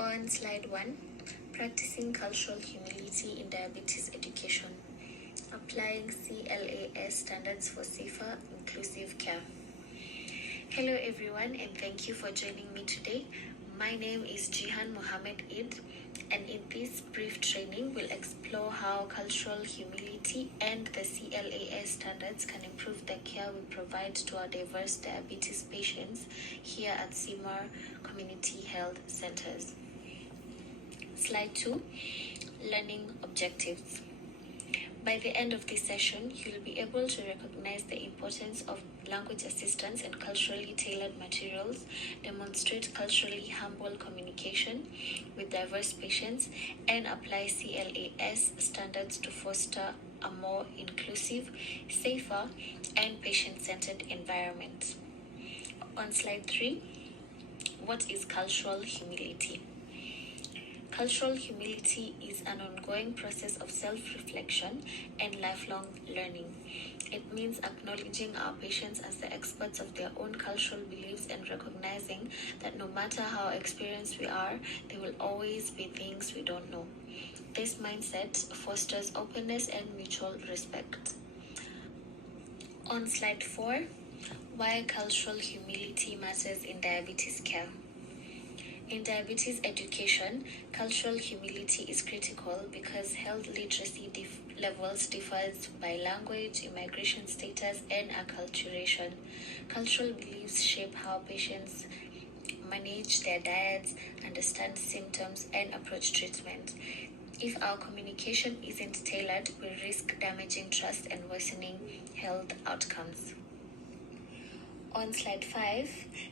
On slide 1, practicing cultural humility in diabetes education, applying CLAS standards for safer, inclusive care. Hello everyone, and thank you for joining me today. My name is Jihan Mohammed Eid, and in this brief training, we'll explore how cultural humility and the CLAS standards can improve the care we provide to our diverse diabetes patients here at CIMAR Community Health Centers. Slide 2, learning objectives. By the end of this session, you'll be able to recognize the importance of language assistance and culturally tailored materials, demonstrate culturally humble communication with diverse patients, and apply CLAS standards to foster a more inclusive, safer, and patient-centered environment. On slide 3, what is cultural humility? Cultural humility is an ongoing process of self-reflection and lifelong learning. It means acknowledging our patients as the experts of their own cultural beliefs and recognizing that no matter how experienced we are, there will always be things we don't know. This mindset fosters openness and mutual respect. On slide 4, why cultural humility matters in diabetes care. In diabetes education, cultural humility is critical because health literacy levels differs by language, immigration status, and acculturation. Cultural beliefs shape how patients manage their diets, understand symptoms, and approach treatment. If our communication isn't tailored, we risk damaging trust and worsening health outcomes. On slide 5,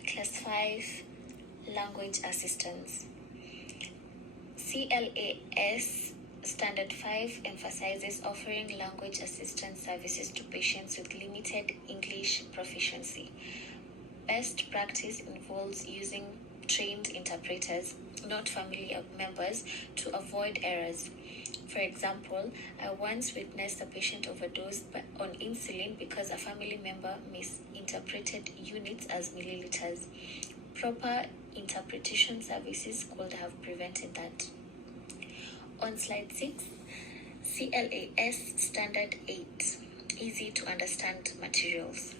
class 5, language assistance. CLAS Standard 5 emphasizes offering language assistance services to patients with limited English proficiency. Best practice involves using trained interpreters, not family members, to avoid errors. For example, I once witnessed a patient overdose on insulin because a family member misinterpreted units as milliliters. Proper interpretation services could have prevented that. On slide 6, CLAS Standard 8, easy to understand materials.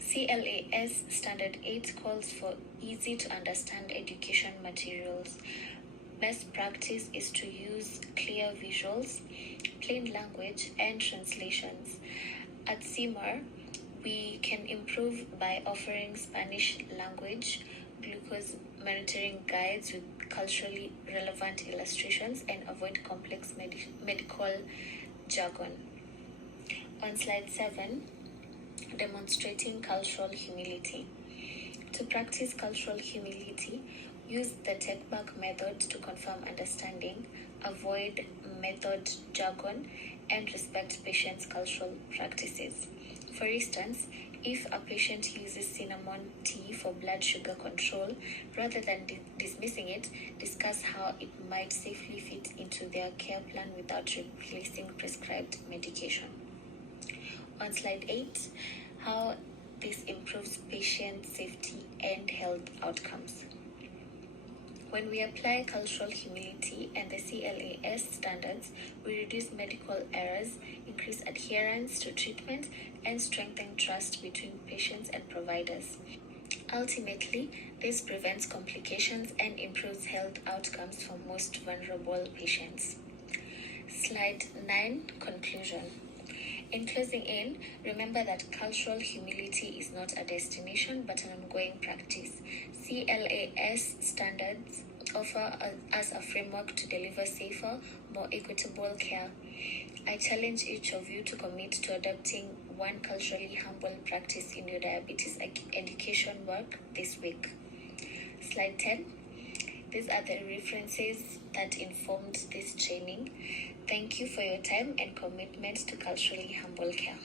CLAS Standard 8 calls for easy to understand education materials. Best practice is to use clear visuals, plain language, and translations. At CIMAR, we can improve by offering Spanish language, glucose monitoring guides with culturally relevant illustrations, and avoid complex medical jargon. On slide 7, demonstrating cultural humility. To practice cultural humility, use the take-back method to confirm understanding, avoid method jargon, and respect patients' cultural practices. For instance, if a patient uses cinnamon tea for blood sugar control, rather than dismissing it, discuss how it might safely fit into their care plan without replacing prescribed medication. On slide 8, how this improves patient safety and health outcomes. When we apply cultural humility and the CLAS standards, we reduce medical errors, increase adherence to treatment, and strengthen trust between patients and providers. Ultimately, this prevents complications and improves health outcomes for most vulnerable patients. Slide 9, conclusion. In closing remember that cultural humility is not a destination but an ongoing practice. CLAS standards offer us a framework to deliver safer, more equitable care. I challenge each of you to commit to adopting one culturally humble practice in your diabetes education work this week. Slide 10. These are the references that informed this training. Thank you for your time and commitment to culturally humble care.